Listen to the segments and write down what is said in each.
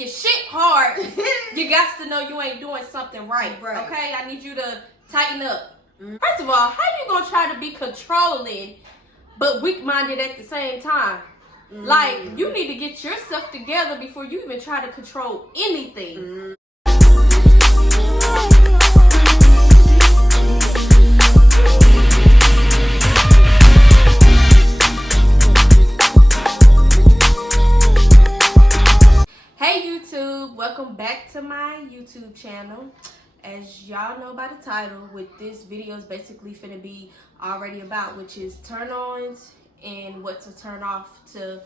your shit hard, you got to know you ain't doing something right. Okay, I need you to tighten up. First of all, how you gonna try to be controlling but weak-minded at the same time? Like, you need to get yourself together before you even try to control anything. Hey YouTube, welcome back to my YouTube channel. As y'all know by the title, what this video is basically finna be already about, which is turn-ons and what to turn off to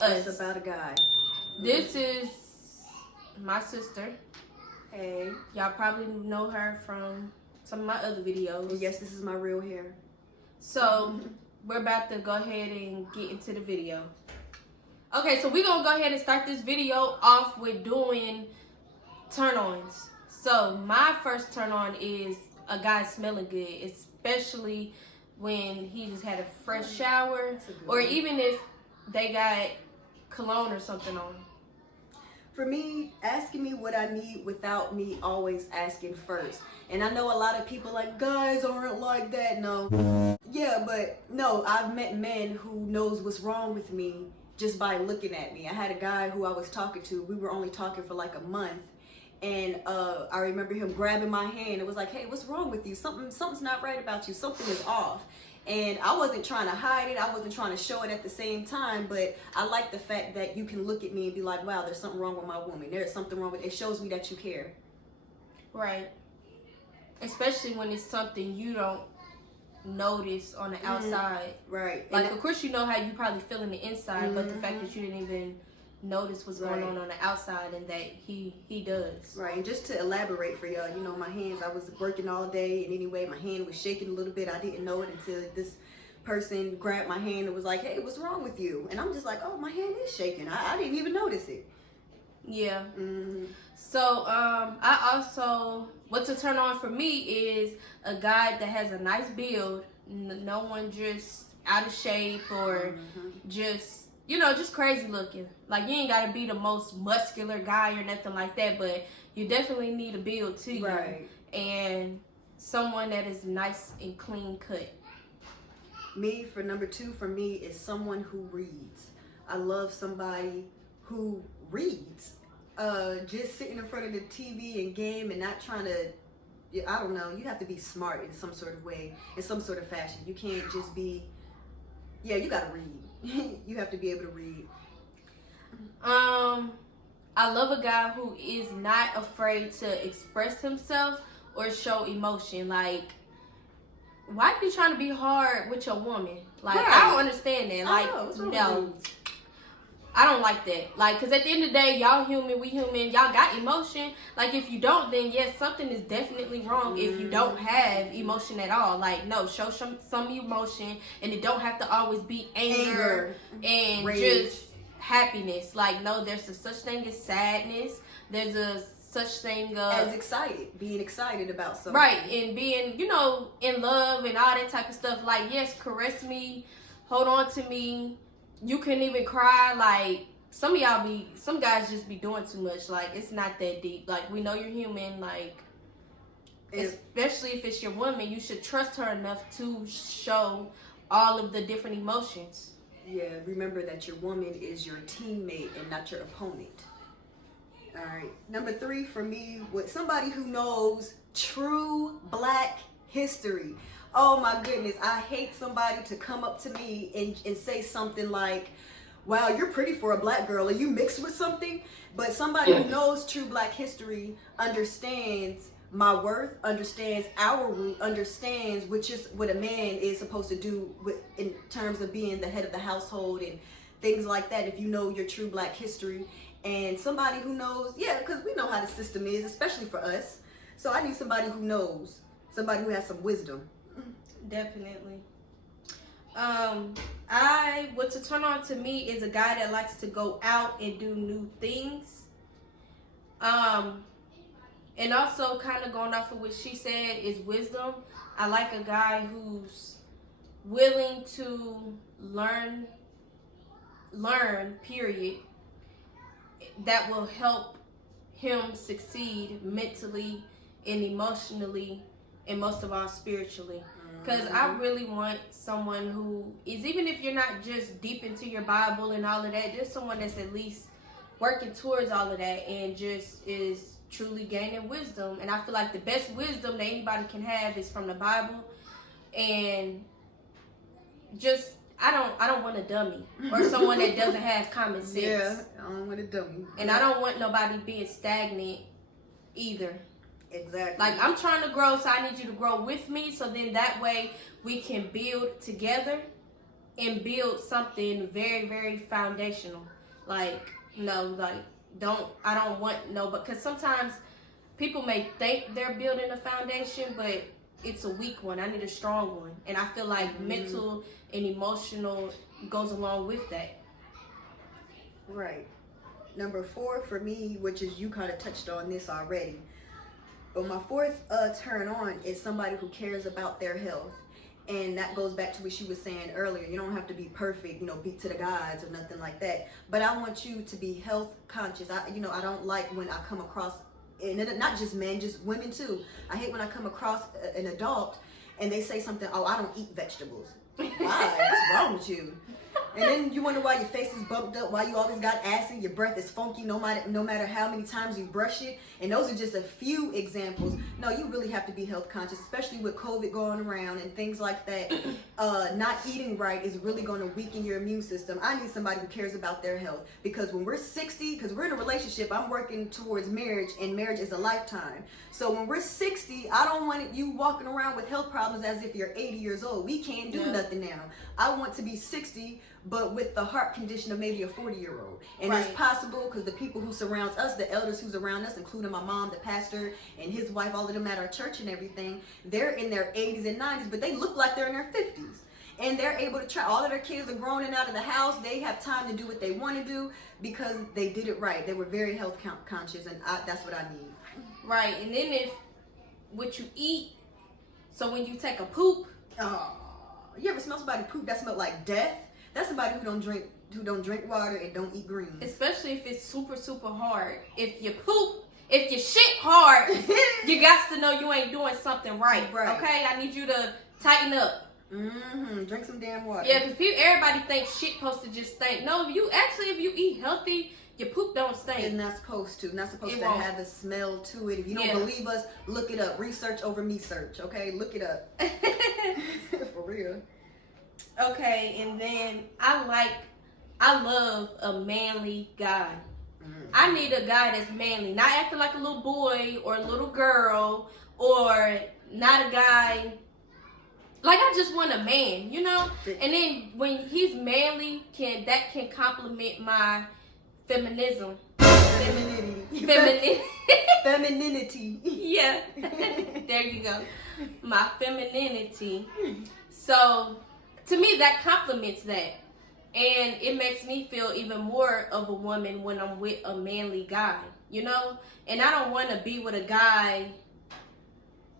us. It's about a guy. This is my sister. Hey. Y'all probably know her from some of my other videos. And yes, this is my real hair. So, we're about to go ahead and get into the video. Okay, so we're going to go ahead and start this video off with doing turn-ons. So, my first turn-on is a guy smelling good, especially when he just had a fresh shower, or even if they got cologne or something on. For me, asking me what I need without me always asking first. And I know a lot of people like, guys aren't like that. No. Yeah, but no, I've met men who knows what's wrong with me just by looking at me. I had a guy who I was talking to. We were only talking for like a month. And I remember him grabbing my hand. It was like, hey, what's wrong with you? Something's not right about you. Something is off. And I wasn't trying to hide it. I wasn't trying to show it at the same time. But I like the fact that you can look at me and be like, wow, there's something wrong with my woman. There's something wrong with it. It shows me that you care. Right. Especially when it's something you don't notice on the outside. Right. Like, of course, you know how you probably feel in the inside, but the fact that you didn't even notice what's going on the outside, and that he does. Right. And just to elaborate for y'all, you know, my hands, I was working all day, and anyway, my hand was shaking a little bit. I didn't know it until this person grabbed my hand and was like, hey, what's wrong with you? And I'm just like, oh, my hand is shaking. I didn't even notice it. Yeah. So, I also, what's a turn on for me is a guy that has a nice build, no one just out of shape or just, you know, just crazy looking. Like, you ain't got to be the most muscular guy or nothing like that, but you definitely need a build to you. Right. And someone that is nice and clean cut. Me, for number two, for me, is someone who reads. I love somebody who reads. Just sitting in front of the TV and game and not trying to, I don't know, you have to be smart in some sort of way, in some sort of fashion. You can't just be, you gotta read. You have to be able to read. I love a guy who is not afraid to express himself or show emotion. Like, why are you trying to be hard with your woman? Like, I don't understand that. Like, no. I don't like that. Like, because at the end of the day, y'all human, we human. Y'all got emotion. Like, if you don't, then yes, something is definitely wrong if you don't have emotion at all. Like, no, show some emotion, and it don't have to always be anger and rage. Just happiness. Like, no, there's a such thing as sadness. There's a such thing as being excited about something. Right, and being, you know, in love and all that type of stuff. Like, yes, caress me, hold on to me. You couldn't even cry. Like, some guys just be doing too much. Like, it's not that deep. Like, we know you're human. Like, especially if it's your woman, you should trust her enough to show all of the different emotions. Yeah, remember that your woman is your teammate and not your opponent. All right. Number three for me, with somebody who knows true Black history. Oh my goodness, I hate somebody to come up to me and say something like, wow, you're pretty for a Black girl. Are you mixed with something? But somebody who knows true Black history understands my worth, understands our root, understands which is what a man is supposed to do in terms of being the head of the household and things like that, if you know your true Black history. And somebody who knows, because we know how the system is, especially for us. So I need somebody who knows, somebody who has some wisdom. Definitely. What's a turn on to me is a guy that likes to go out and do new things. And also, kind of going off of what she said, is wisdom. I like a guy who's willing to learn, period. that will help him succeed mentally and emotionally, and most of all spiritually. Because I really want someone who is, even if you're not just deep into your Bible and all of that, just someone that's at least working towards all of that and just is truly gaining wisdom. And I feel like the best wisdom that anybody can have is from the Bible. And just, I don't want a dummy or someone that doesn't have common sense. Yeah, I don't want a dummy. And I don't want nobody being stagnant either. Exactly. Like, I'm trying to grow, so I need you to grow with me, so then that way we can build together and build something very, very foundational. Like, I don't want no, because sometimes people may think they're building a foundation, but it's a weak one. I need a strong one. And I feel like mental and emotional goes along with that. Right. Number 4 for me, which is, you kind of touched on this already, but my 4th turn on is somebody who cares about their health. And that goes back to what she was saying earlier. You don't have to be perfect, beat to the gods or nothing like that. But I want you to be health conscious. I don't like when I come across, and not just men, just women too. I hate when I come across an adult and they say something, oh, I don't eat vegetables. Why? What's wrong with you? And then you wonder why your face is bumped up, why you always got acid, your breath is funky no matter how many times you brush it. And those are just a few examples. No, you really have to be health conscious, especially with COVID going around and things like that. Not eating right is really going to weaken your immune system. I need somebody who cares about their health, because when we're 60, because we're in a relationship, I'm working towards marriage, and marriage is a lifetime. So when we're 60, I don't want you walking around with health problems as if you're 80 years old. We can't do nothing now. I want to be 60, but with the heart condition of maybe a 40-year-old. And it's possible, because the people who surround us, the elders who's around us, including my mom, the pastor, and his wife, all of them at our church and everything, they're in their 80s and 90s, but they look like they're in their 50s. And they're able to try. All of their kids are grown and out of the house. They have time to do what they want to do because they did it right. They were very health conscious, and that's what I need. Right. And then if what you eat, so when you take a poop. You ever smell somebody poop that smelled like death? That's somebody who don't drink water and don't eat greens. Especially if it's super, super hard. If you shit hard, you got to know you ain't doing something right. Okay? I need you to tighten up. Drink some damn water. Yeah, because everybody thinks shit supposed to just stink. No, if you eat healthy, your poop don't stink. It's not supposed to. Not supposed to have a smell to it. If you don't believe us, look it up. Research over me search. Okay? Look it up. For real. Okay, and then I love a manly guy. I need a guy that's manly, not acting like a little boy or a little girl, or not a guy. Like, I just want a man, And then when he's manly, that can complement my feminism. Femininity. Yeah. There you go. My femininity. So, to me, that complements that. And it makes me feel even more of a woman when I'm with a manly guy, And I don't want to be with a guy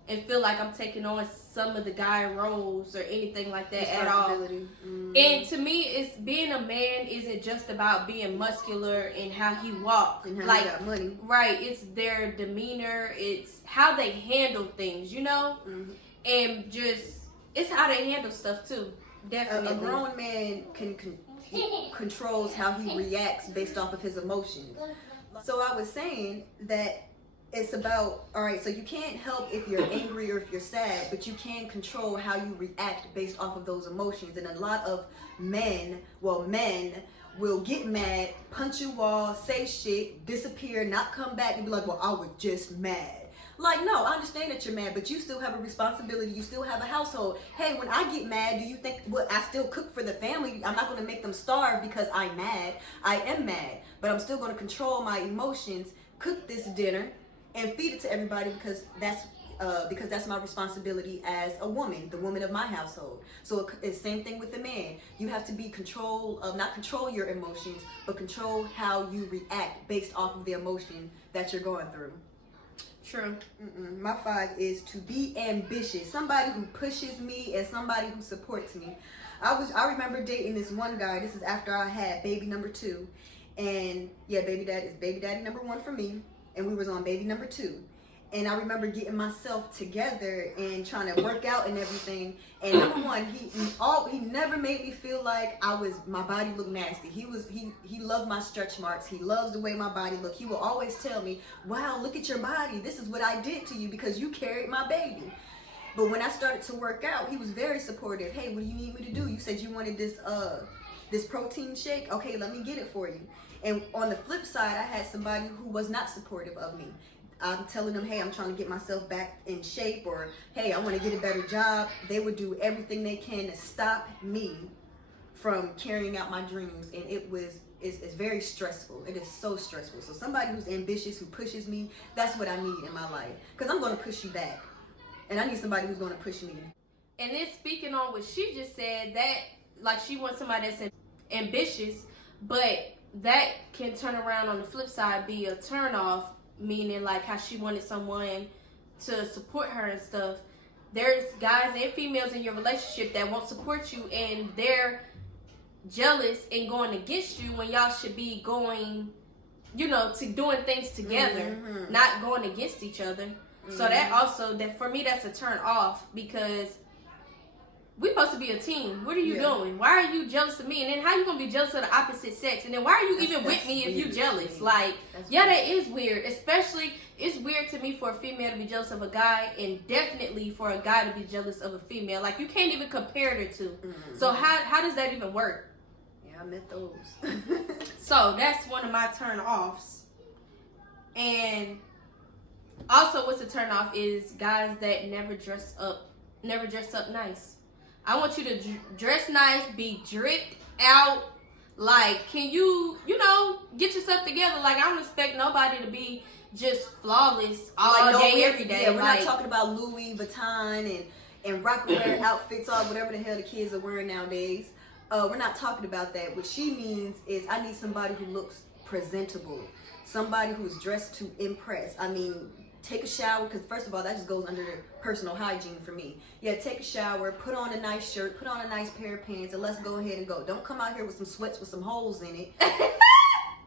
and feel like I'm taking on some of the guy roles or anything like that at all. And to me, it's being a man isn't just about being muscular and how he walks. And how he got money. Right. It's their demeanor. It's how they handle things, And just, it's how they handle stuff too. Definitely. A grown man controls how he reacts based off of his emotions. So I was saying that it's about, all right, so you can't help if you're angry or if you're sad, but you can control how you react based off of those emotions. And a lot of men will get mad, punch a wall, say shit, disappear, not come back, and be like, well, I was just mad. Like, no, I understand that you're mad, but you still have a responsibility. You still have a household. Hey, when I get mad, do you think, I still cook for the family? I'm not going to make them starve because I'm mad. I am mad, but I'm still going to control my emotions, cook this dinner, and feed it to everybody because that's my responsibility as a woman, the woman of my household. So it's the same thing with the man. You have to be not control your emotions, but control how you react based off of the emotion that you're going through. True. My 5 is to be ambitious. Somebody who pushes me and somebody who supports me. I remember dating this one guy. This is after I had baby number 2. And yeah, baby daddy number 1 for me, and we was on baby number 2. And I remember getting myself together and trying to work out and everything. And number 1, he never made me feel like my body looked nasty. He loved my stretch marks. He loves the way my body looked. He will always tell me, "Wow, look at your body. This is what I did to you because you carried my baby." But when I started to work out, he was very supportive. "Hey, what do you need me to do? You said you wanted this protein shake. Okay, let me get it for you." And on the flip side, I had somebody who was not supportive of me. I'm telling them, "Hey, I'm trying to get myself back in shape," or "Hey, I want to get a better job." They would do everything they can to stop me from carrying out my dreams. And it's very stressful. It is so stressful. So somebody who's ambitious, who pushes me, that's what I need in my life. Because I'm going to push you back. And I need somebody who's going to push me. And then speaking on what she just said, that like she wants somebody that's ambitious, but that can turn around on the flip side, be a turn off, meaning like how she wanted someone to support her and stuff. There's guys and females in your relationship that won't support you, and they're jealous and going against you when y'all should be going, to doing things together, not going against each other. So that also, that for me, that's a turn off, because we're supposed to be a team. What are you doing? Why are you jealous of me? And then how you going to be jealous of the opposite sex? And then why are you even with me if you jealous? Like, that is weird. Especially, it's weird to me for a female to be jealous of a guy, and definitely for a guy to be jealous of a female. Like, you can't even compare the two. So how does that even work? Yeah, I met those. So that's one of my turn offs. And also, what's a turn off is guys that never dress up nice. I want you to dress nice, be dripped out. Like, can you get yourself together? Like, I don't expect nobody to be just flawless all day, every day. Yeah, we're not talking about Louis Vuitton and Rocawear outfits, or whatever the hell the kids are wearing nowadays. We're not talking about that. What she means is, I need somebody who looks presentable, somebody who's dressed to impress. I mean, take a shower, because first of all, that just goes under personal hygiene for me. Yeah, take a shower, put on a nice shirt, put on a nice pair of pants, and let's go ahead and go. Don't come out here with some sweats with some holes in it.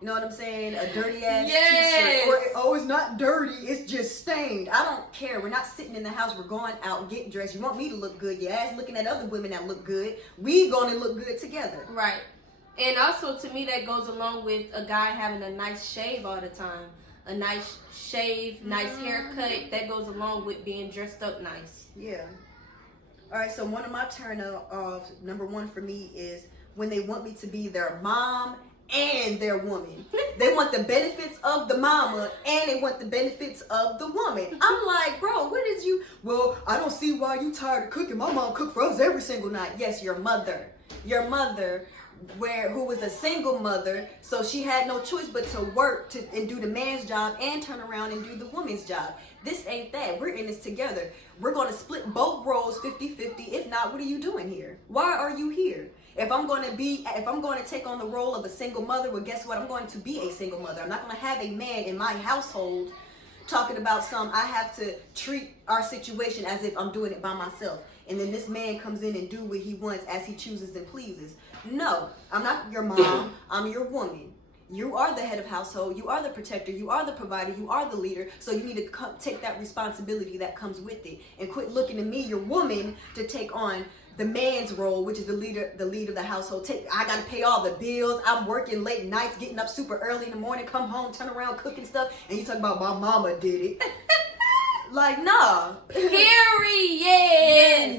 You know what I'm saying? A dirty ass t-shirt. Or, "Oh, it's not dirty, it's just stained." I don't care. We're not sitting in the house. We're going out getting dressed. You want me to look good? Your ass looking at other women that look good. We gonna look good together. Right. And also, to me, that goes along with a guy having a nice shave all the time. A nice shave, nice haircut. That goes along with being dressed up nice. Yeah. All right, so one of my turn offs, number 1 for me, is when they want me to be their mom and their woman. They want the benefits of the mama, and they want the benefits of the woman. I'm like, bro, what is you? "Well, I don't see why you tired of cooking. My mom cooked for us every single night." Yes, your mother, who was a single mother, so she had no choice but to work and do the man's job and turn around and do the woman's job. This ain't that. We're in this together. We're going to split both roles 50-50. If not, what are you doing here? Why are you here? If I'm going to take on the role of a single mother, well, guess what? I'm going to be a single mother. I'm not going to have a man in my household talking about I have to treat our situation as if I'm doing it by myself. And then this man comes in and do what he wants as he chooses and pleases. No, I'm not your mom. I'm your woman. You are the head of household. You are the protector. You are the provider. You are the leader. So you need to take that responsibility that comes with it, and quit looking to me, your woman, to take on the man's role, which is the lead of the household. I gotta pay all the bills. I'm working late nights, getting up super early in the morning, come home, turn around, cooking stuff, and you talk about my mama did it. Like, nah. Period.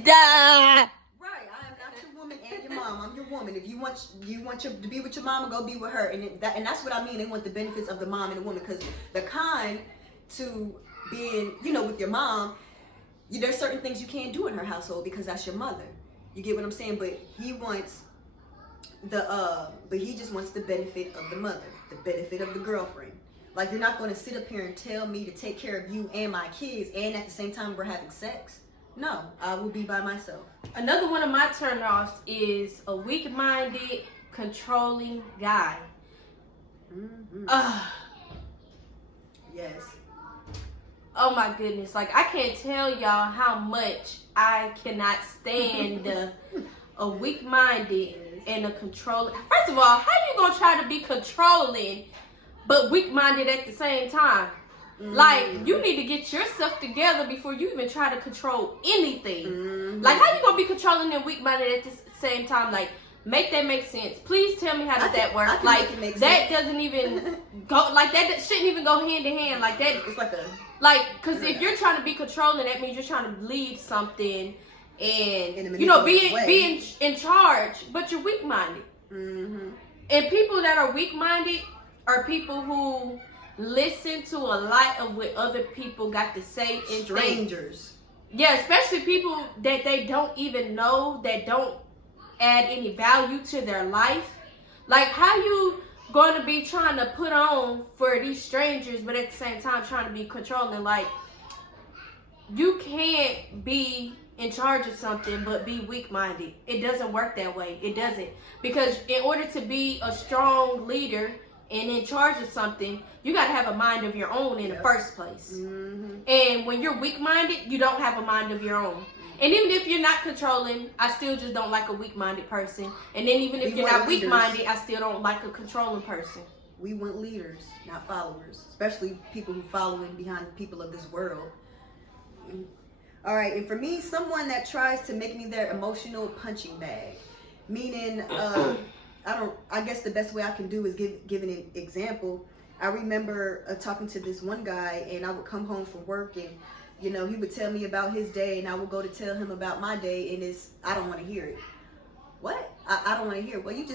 Yes. Right. I am not your woman and your mom. I'm your woman. If you want to be with your mama, go be with her. And that's what I mean. They want the benefits of the mom and the woman, because the kind to being, with your mom, there's certain things you can't do in her household because that's your mother. You get what I'm saying? But he just wants the benefit of the mother, the benefit of the girlfriend. Like, you're not going to sit up here and tell me to take care of you and my kids, and at the same time we're having sex. No, I will be by myself. Another one of my turn-offs is a weak-minded, controlling guy. Yes. Oh my goodness. Like, I can't tell y'all how much I cannot stand a weak-minded, and a controlling. First of all, how you gonna try to be controlling but weak-minded at the same time? Like, you need to get yourself together before you even try to control anything. Like, how you gonna be controlling and weak-minded at the same time? Like, make that make sense. Please tell me, how does that work? Like, that doesn't even go, like, that shouldn't even go hand in hand. Like, that, it's like a, like, because if you're trying to be controlling, that means you're trying to lead something and, you know, be in charge, but you're weak-minded. And people that are weak-minded are people who listen to a lot of what other people got to say and strangers. Yeah, especially people that they don't even know, that don't add any value to their life. Like, how you going to be trying to put on for these strangers, but at the same time trying to be controlling? Like, you can't be in charge of something but be weak-minded. It doesn't work that way. It doesn't. Because in order to be a strong leader and in charge of something, you got to have a mind of your own in the first place. And when you're weak-minded, you don't have a mind of your own. And even if you're not controlling, I still just don't like a weak-minded person. And then even if you're not weak-minded, I still don't like a controlling person. We want leaders, not followers. Especially people who following behind the people of this world. All right, and for me, someone that tries to make me their emotional punching bag. Meaning, I guess the best way I can do is give an example. I remember talking to this one guy, and I would come home from work, and you know, he would tell me about his day, and I would go to tell him about my day, and I don't want to hear it. What? I don't want to hear it. Well, you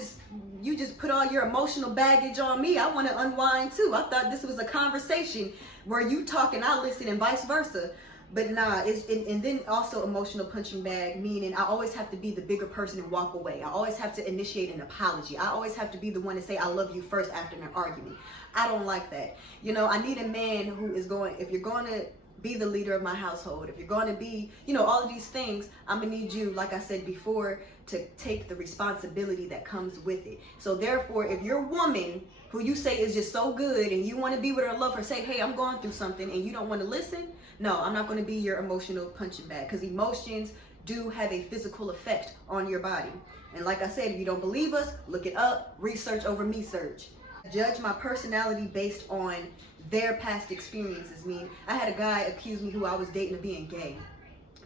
just put all your emotional baggage on me. I want to unwind too. I thought this was a conversation where you talk and I listen, and vice versa. But nah, and then also emotional punching bag, meaning I always have to be the bigger person and walk away. I always have to initiate an apology. I always have to be the one to say I love you first after an argument. I don't like that. You know, I need a man who is going, if you're going to be the leader of my household, if you're going to be, you know, all of these things, I'm going to need you, like I said before, to take the responsibility that comes with it. So therefore, if your woman who you say is just so good and you want to be with her, love her, say, hey, I'm going through something, and you don't want to listen, no, I'm not going to be your emotional punching bag, because emotions do have a physical effect on your body. And like I said, if you don't believe us, look it up, research over me search. Judge my personality based on their past experiences. I had a guy accuse me who I was dating of being gay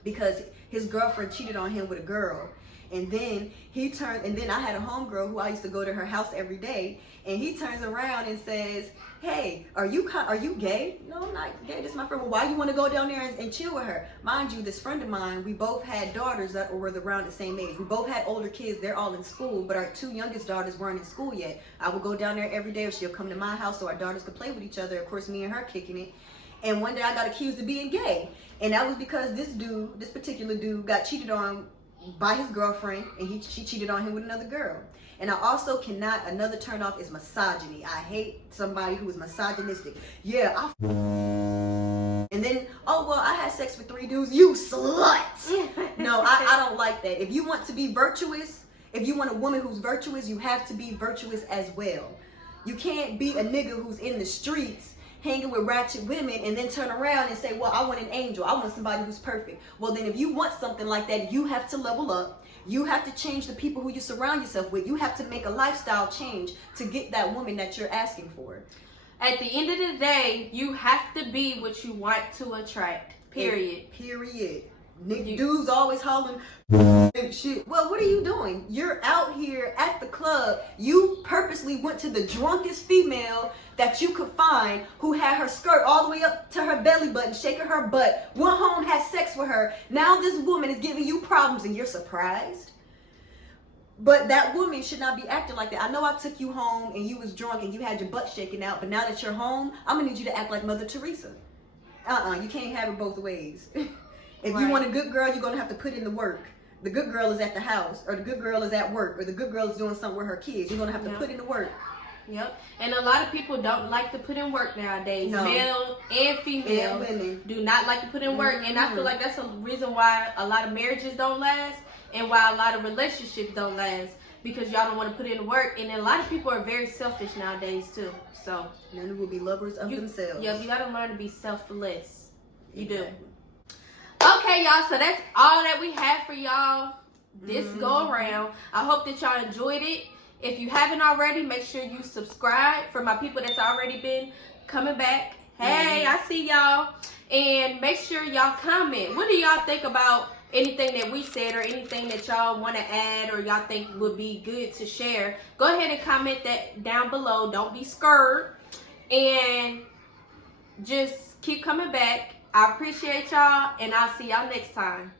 because his girlfriend cheated on him with a girl. And then I had a homegirl who I used to go to her house every day, and he turns around and says, hey, are you gay? No, I'm not gay. This is my friend. Well, why you want to go down there and chill with her? Mind you, this friend of mine, we both had daughters that were around the same age. We both had older kids. They're all in school, but our two youngest daughters weren't in school yet. I would go down there every day, or she'll come to my house so our daughters could play with each other. Of course, me and her kicking it. And one day I got accused of being gay. And that was because this particular dude got cheated on by his girlfriend, and she cheated on him with another girl. And I also cannot, another turn off is misogyny. I hate somebody who is misogynistic. Yeah, and then, oh, well, I had sex with 3 dudes. You slut! No, I don't like that. If you want to be virtuous, if you want a woman who's virtuous, you have to be virtuous as well. You can't be a nigga who's in the streets hanging with ratchet women and then turn around and say, well, I want an angel. I want somebody who's perfect. Well, then if you want something like that, you have to level up. You have to change the people who you surround yourself with. You have to make a lifestyle change to get that woman that you're asking for. At the end of the day, you have to be what you want to attract. Period. Period. Dudes always hollering and shit. Well, what are you doing? You're out here at the club. You purposely went to the drunkest female that you could find, who had her skirt all the way up to her belly button, shaking her butt, went home, had sex with her. Now this woman is giving you problems and you're surprised. But that woman should not be acting like that. I know I took you home and you was drunk and you had your butt shaking out, but now that you're home, I'm gonna need you to act like Mother Teresa. You can't have it both ways. If you want a good girl, you're going to have to put in the work. The good girl is at the house, or the good girl is at work, or the good girl is doing something with her kids. You're going to have to put in the work. Yep. And a lot of people don't like to put in work nowadays. No. Male and female do not like to put in work. And I feel like that's a reason why a lot of marriages don't last and why a lot of relationships don't last. Because y'all don't want to put in the work. And then a lot of people are very selfish nowadays too. So none will be lovers of themselves. Yeah, you got to learn to be selfless. You do. Okay, y'all, so that's all that we have for y'all this go around. I hope that y'all enjoyed it. If you haven't already, make sure you subscribe. For my people that's already been coming back, hey, I see y'all. And make sure y'all comment. What do y'all think about anything that we said, or anything that y'all want to add, or y'all think would be good to share? Go ahead and comment that down below. Don't be scared. And just keep coming back. I appreciate y'all, and I'll see y'all next time.